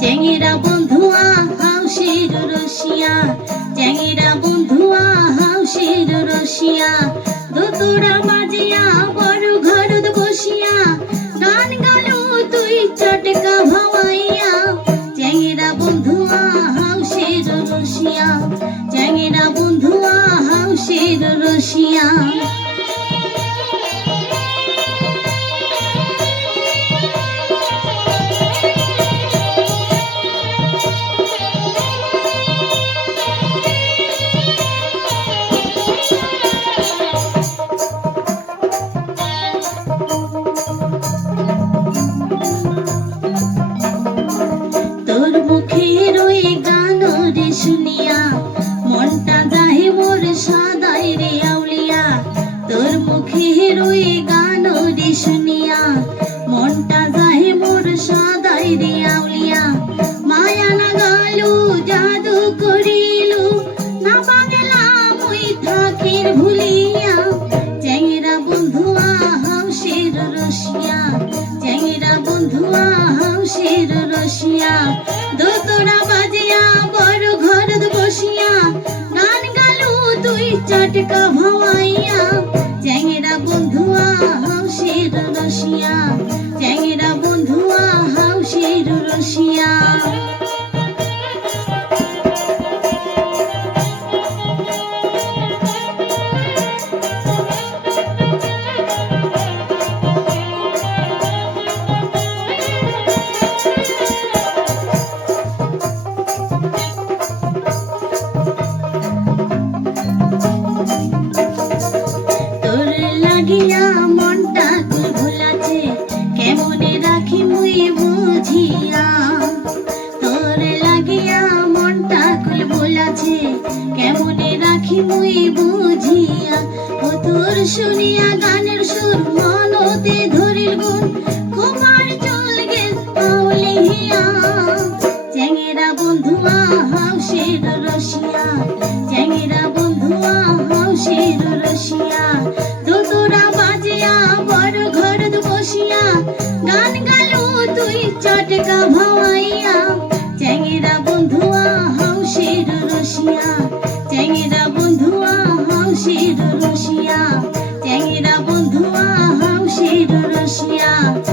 চ্যাংরা বন্ধুয়া হাউসের রসিয়া। চ্যাংরা বন্ধুয়া হাউসের রসিয়া। রে শুনিয়া মনটা যাহে মোর সাদাই রে আউলিয়া। তোর মুখের ওই গান রে শুনিয়া, মনটা যাহে মোর সাদাই রে আউলিয়া। মায়া না গালু, জাদু করিলু, না পাগলাম ওই থাকির ভুলিয়া। চ্যাংরা বন্ধুয়া হাউসের রসিয়া, চ্যাংরা বন্ধুয়া হাউসের রসিয়া। দোতরা হাউসের রাখি মুই বুঝিয়া, ও তোর শুনিয়া গানের সুর মনতে ধরিল গুণ। কুমার চল গেল পাউলিয়া চ্যাংরা বন্ধুয়া হাউসের রসিয়া, চ্যাংরা বন্ধুয়া হাউসের রসিয়া। দুতুরা বাজিয়া বড় ঘরত বসিয়া, গান গালু তুই চটকা ভাওয়াইয়া। হাউসের